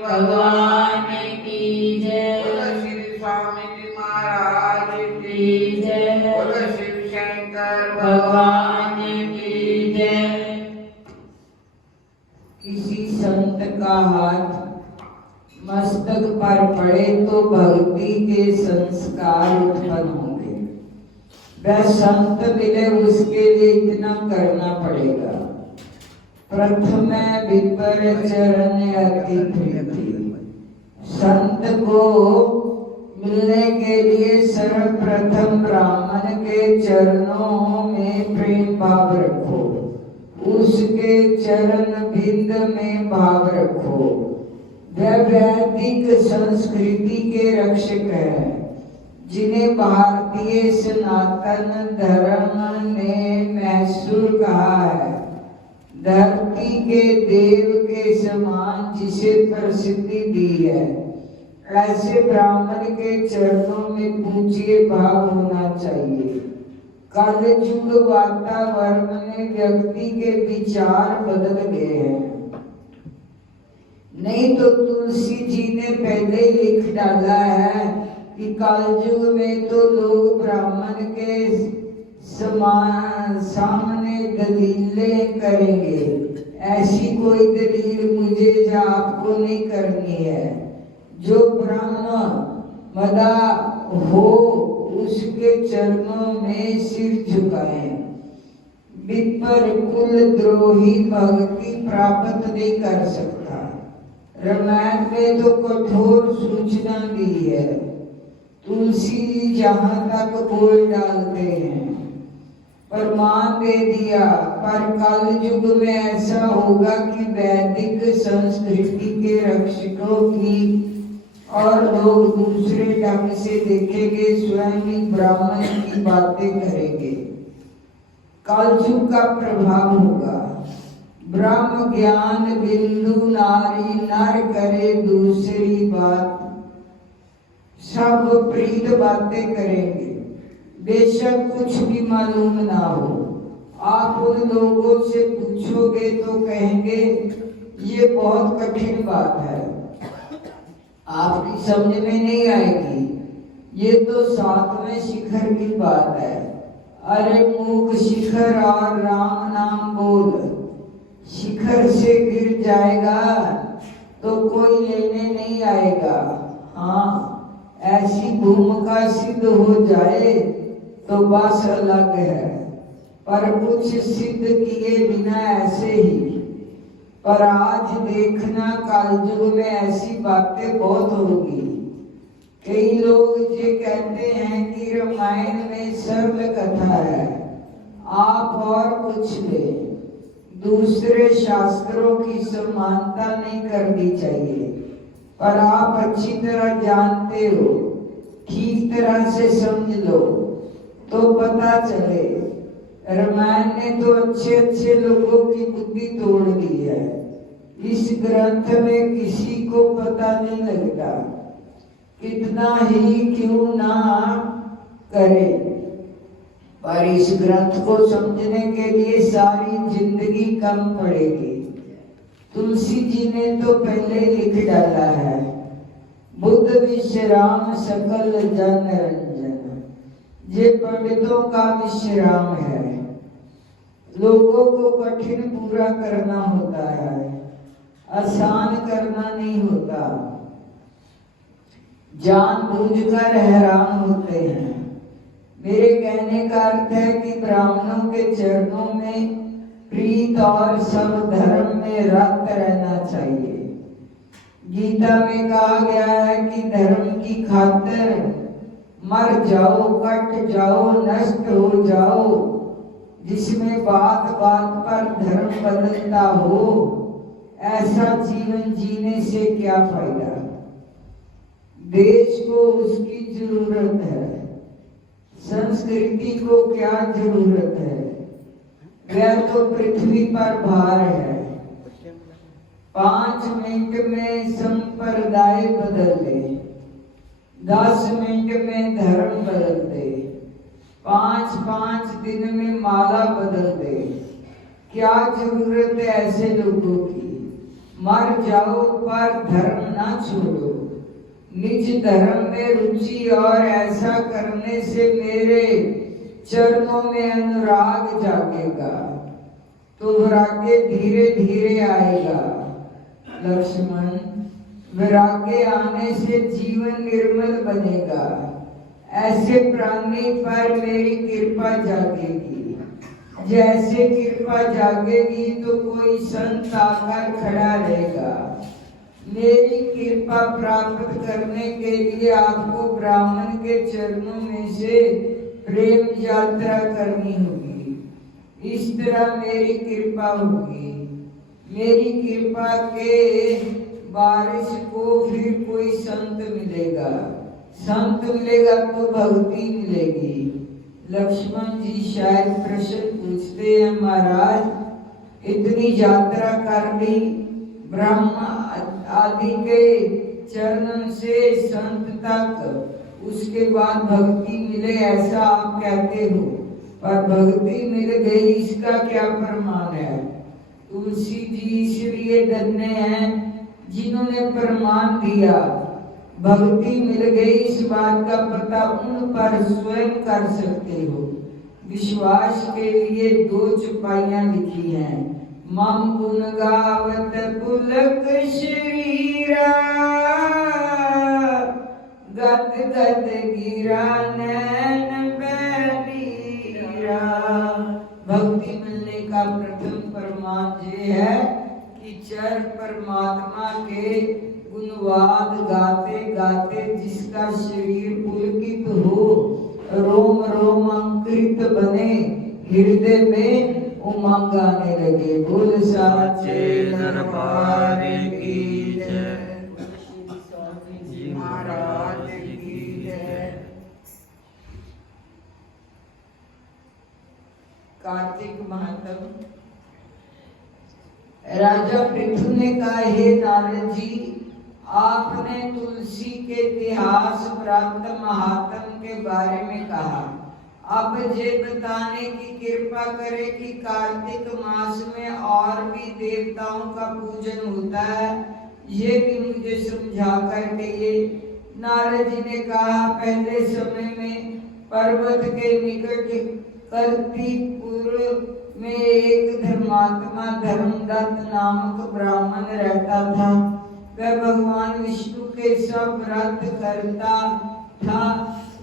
भगवान की जय। बोलो श्री स्वामी जी महाराज की जय। बोलो शिव शंकर भगवान की जय। किसी संत का हाथ मस्तक पर पड़े तो भक्ति के संस्कार उत्पन्न होंगे। वह संत मिले उसके लिए इतना करना पड़ेगा। प्रथम विपर चरण अति प्रीति। संत को मिलने के लिए सर्वप्रथम ब्राह्मण के चरणों में प्रेम भाव रखो, उसके चरण बिंद में भाव रखो। वह वैदिक संस्कृति के रक्षक है, जिन्हें भारतीय सनातन धर्म ने मैसूर कहा है, धरती के देव के समान जिसे प्रसिद्धि दी है। ऐसे ब्राह्मण के चरणों में पूज्य भाव होना चाहिए। कलयुग वातावरण में व्यक्ति के विचार बदल गए हैं। नहीं तो तुलसी जी ने पहले लिख डाला है कि कलयुग में तो लोग ब्राह्मण के सामने दलीलें करेंगे। ऐसी कोई दलील मुझे या आपको नहीं करनी है। जो ब्रह्म मदा हो उसके चरणों में सिर झुकाएं। विपर कुल द्रोही भक्ति प्राप्त नहीं कर सकता। रामायण में तो कठोर सूचना दी है। तुलसी जहां तक बोल डालते हैं, प्रमाण दे दिया। पर कल युग में ऐसा होगा कि वैदिक संस्कृति के रक्षकों की और लोग दूसरे ढंग से देखेंगे, स्वयं ही ब्राह्मण की बातें करेंगे। कलयुग का प्रभाव होगा। ब्रह्म ज्ञान बिंदु नारी नर करे दूसरी बात, सब प्रीत बातें करेंगे। बेशक कुछ भी मालूम ना हो, आप उन लोगों से पूछोगे तो कहेंगे ये बहुत कठिन बात है, आपकी समझ में नहीं आएगी। ये तो 7वें शिखर की बात है। अरे मूक शिखर और राम नाम बोल, शिखर से गिर जाएगा तो कोई लेने नहीं आएगा। हाँ, ऐसी भूमिका सिद्ध हो जाए तो बस अलग है, पर कुछ सिद्ध किए बिना ऐसे ही। पर आज देखना कलयुग में ऐसी बातें बहुत होगी। कई लोग ये कहते हैं कि रामायण में सरल कथा है, आप और कुछ ले, दूसरे शास्त्रों की समानता नहीं करनी चाहिए। पर आप अच्छी तरह जानते हो, ठीक तरह से समझ लो तो पता चले। रामायण ने तो अच्छे अच्छे लोगों की बुद्धि तोड़ दी है। इस ग्रंथ में किसी को पता नहीं लगता, कितना ही क्यों ना करे, पर इस ग्रंथ को समझने के लिए सारी जिंदगी कम पड़ेगी। तुलसी जी ने तो पहले लिख डाला है, बुद्ध विश्राम सकल जन रंजन। ये पंडितों का विश्राम है। लोगों को कठिन पूरा करना होता है, आसान करना नहीं होता। जानबूझकर हैरान होते हैं। मेरे कहने का अर्थ है कि ब्राह्मणों के चरणों में प्रीत और सब धर्म में रत रहना चाहिए। गीता में कहा गया है कि धर्म की खातिर मर जाओ, कट जाओ, नष्ट हो जाओ। जिसमें बात बात पर धर्म बदलता हो, ऐसा जीवन जीने से क्या फायदा। देश को उसकी जरूरत है, संस्कृति को क्या जरूरत है। वह तो पृथ्वी पर भार है। 5 मिनट में संप्रदाय बदल दे, 10 मिनट में धर्म बदल दे, 5-5 दिन में माला बदल दे। क्या जरूरत है ऐसे लोगों की। मर जाओ पर धर्म ना छोड़ो। निज धर्म में रुचि और ऐसा करने से मेरे चरणों में अनुराग जागेगा तो वैराग्य धीरे धीरे आएगा। लक्ष्मण, वैराग्य आने से जीवन निर्मल बनेगा। ऐसे प्राणी पर मेरी कृपा जागेगी। जैसे कृपा जागेगी तो कोई संत आकर खड़ा रहेगा। मेरी कृपा प्राप्त करने के लिए आपको ब्राह्मण के चरणों में से प्रेम यात्रा करनी होगी। इस तरह मेरी कृपा होगी। मेरी कृपा के बारिश को फिर कोई संत मिलेगा। संत मिलेगा तो भक्ति मिलेगी। लक्ष्मण जी शायद प्रश्न पूछते हैं, महाराज इतनी यात्रा कर ली, ब्रह्मा आदि के चरण से संत तक, उसके बाद भक्ति मिले ऐसा आप कहते हो, पर भक्ति मिल गई इसका क्या प्रमाण है? तुलसी जी इसलिए धन्य हैं जिन्होंने प्रमाण दिया। भक्ति मिल गई इस बात का पता उन पर स्वयं कर सकते हो। विश्वास के लिए 2 चौपाइयां लिखी हैं। मम गुण गावत पुलक शरीरा, गद गद गिरा नैन बैरीरा। भक्ति मिलने का प्रथम प्रमाण ये है कि चर परमात्मा के गुणवाद गाते गाते जिसका शरीर पुलकित हो, रोम रोम अंकृत बने, हृदय में उमंग आने लगे। बोल साचे दरबार की जय, जी महाराज की जय। कार्तिक महात्म। राजा पृथु ने कहा, हे नारद जी, आपने तुलसी के इतिहास प्राप्त महात्म के बारे में कहा। अब ये बताने की कृपा करे कि कार्तिक मास में और भी देवताओं का पूजन होता है, ये भी मुझे समझा कर कहिए। नारद जी ने कहा, पहले समय में पर्वत के निकट कर्तिपुर में एक धर्मात्मा धर्मदत्त नामक ब्राह्मण रहता था। वह भगवान विष्णु के सब व्रत करता था।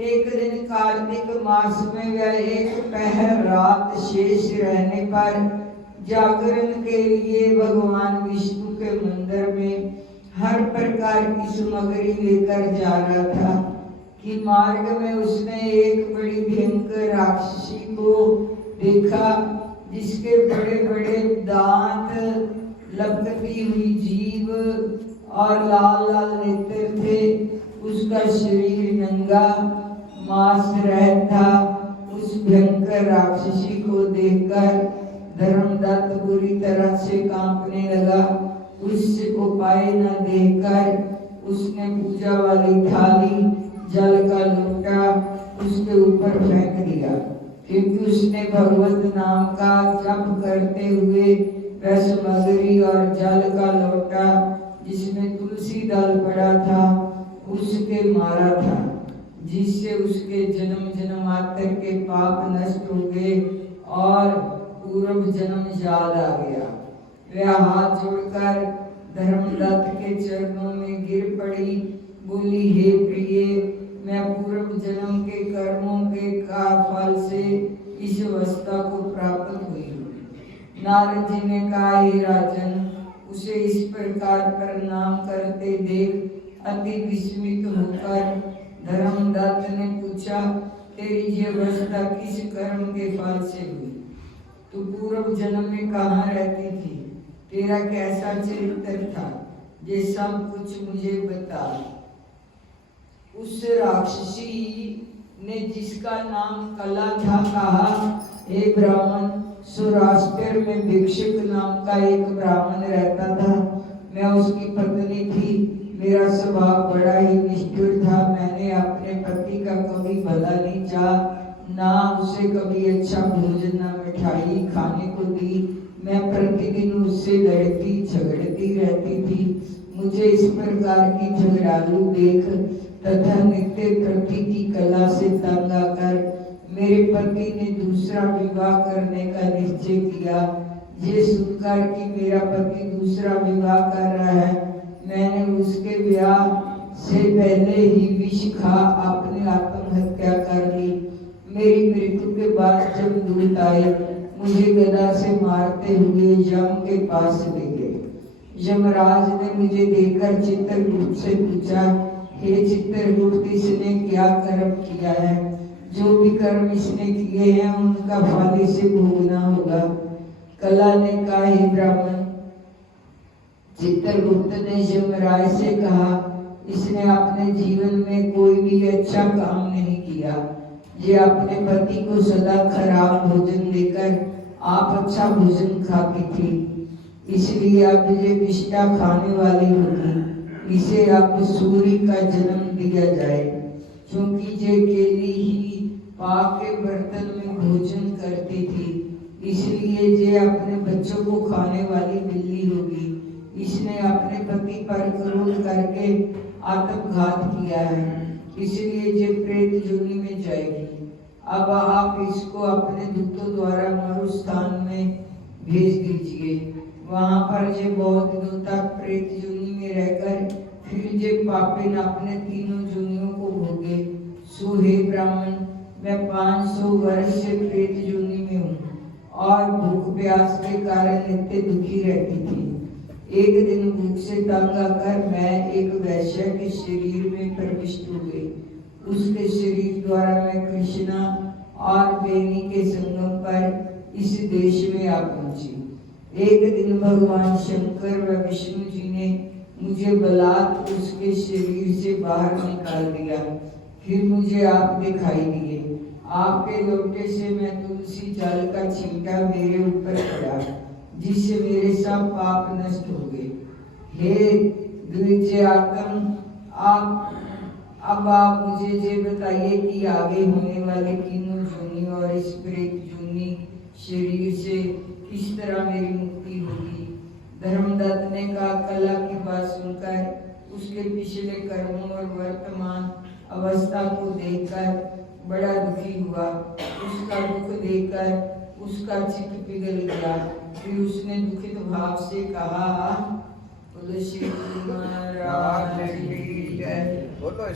एक दिन कार्तिक मास में वह एक पहर रात शेष रहने पर जागरण के लिए भगवान विष्णु के मंदिर में हर प्रकार की सामग्री लेकर जा रहा था कि मार्ग में उसने एक बड़ी भयंकर राक्षसी को देखा, जिसके बड़े बड़े दांत, लपकती हुई जीभ और लाल लाल नेत्र थे। उसका शरीर नंगा मांस रहित था। उस भयंकर राक्षसी को देखकर धर्मदत्त बुरी तरह से कांपने लगा। उस उपाय न देखकर उसने पूजा वाली थाली, जल का लोटा उसके ऊपर फेंक दिया, क्योंकि उसने भगवत नाम का जप करते हुए वह सामग्री और जल का लोटा जिसमें तुलसी दल पड़ा था उसके मारा था, जिससे उसके जन्म जन्मांतर के पाप नष्ट हो गए और पूर्व जन्म याद आ गया। वह हाथ जोड़कर धर्मदत्त के चरणों में गिर पड़ी, बोली, हे प्रिय, मैं पूर्व जन्म के कर्मों के का फल से इस अवस्था को प्राप्त हुई हूँ। नारद जी ने कहा, हे राजन, उसे इस प्रकार प्रणाम करते देख अति विस्मित होकर धर्मदत्त ने पूछा, तेरी ये अवस्था किस कर्म के फल से हुई? तू पूर्व जन्म में कहाँ रहती थी? तेरा कैसा चरित्र था? ये सब कुछ मुझे बता। उस राक्षसी ने, जिसका नाम कला था, कहा, हे ब्राह्मण, सौराष्ट्र में भिक्षुक नाम का एक ब्राह्मण रहता था। मैं उसकी पत्नी थी। मेरा स्वभाव बड़ा ही निष्ठुर था। मैंने अपने पति का कभी भला नहीं चाहा, ना उसे कभी अच्छा भोजन ना मिठाई खाने को दी। मैं प्रतिदिन उससे लड़ती झगड़ती रहती थी। मुझे इस प्रकार की झगड़ालू देख तथा नित्य प्रति की कला से तंग आकर मेरे पति ने दूसरा विवाह करने का निश्चय किया। ये सुनकर कि मेरा पति दूसरा विवाह कर रहा है, मैंने उसके विवाह से पहले ही विष खा अपनी आत्महत्या कर ली। मेरी मृत्यु के बाद जब दूत आए, मुझे गदा से मारते हुए यम के पास ले गए। यमराज ने मुझे देखकर चित्रगुप्त से पूछा, हे चित्रगुप्त, इसने क्या कर्म किया है? जो भी कर्म इसने किए हैं उनका फल इसे भोगना होगा। कला ने कहा, हे ब्राह्मण। चित्रगुप्त ने यमराज से कहा, इसने अपने जीवन में कोई भी अच्छा काम नहीं किया। ये अपने पति को सदा खराब भोजन देकर आप अच्छा भोजन खाती थी, इसलिए अब ये विष्ठा खाने वाली होगी। इसे अब सूर्य का जन्म दिया जाए, क्योंकि ये अकेली ही पाक के बर्तन में भोजन करती थी, इसलिए ये अपने बच्चों को खाने वाली बिल्ली होगी। इसने अपने पति पर क्रोध करके आत्मघात किया है, इसलिए ये प्रेत योनि में जाएगी। अब आप इसको अपने दूतों द्वारा मरुस्थान में भेज दीजिए। वहां पर ये बहुत दिनों तक प्रेत योनि में रहकर फिर ये पापिन अपने तीनों योनियों को भोगे। सो हे ब्राह्मण, मैं 500 वर्ष से प्रेत योनि में हूँ और भूख प्यास के कारण नित्य दुखी रहती थी। एक दिन भूख से तंग आकर मैं एक वैश्य के शरीर में प्रविष्ट हो गई। उसके शरीर द्वारा मैं कृष्णा और बेनी के संगम पर इस देश में आ पहुंची। एक दिन भगवान शंकर व विष्णु जी ने मुझे बलात् उसके शरीर से बाहर निकाल दिया। फिर मुझे आप दिखाई दिए। आपके लोटे से मैं तुलसी जल का छींटा मेरे ऊपर पड़ा, जिससे मेरे सब पाप नष्ट हो गए। हे द्विजयात्म, अब आप मुझे ये बताइए कि आगे होने वाले तीनों योनि और इस प्रेत योनि शरीर से किस तरह मेरी मुक्ति होगी। धर्मदत्त ने कहा, कला की बात सुनकर उसके पिछले कर्मों और वर्तमान अवस्था को देखकर बड़ा दुखी हुआ। उसका दुख देखकर उसका चित्त पिघल गया। फिर उसने दुखित भाव से कहा, बोलो श्री महाराज की जय।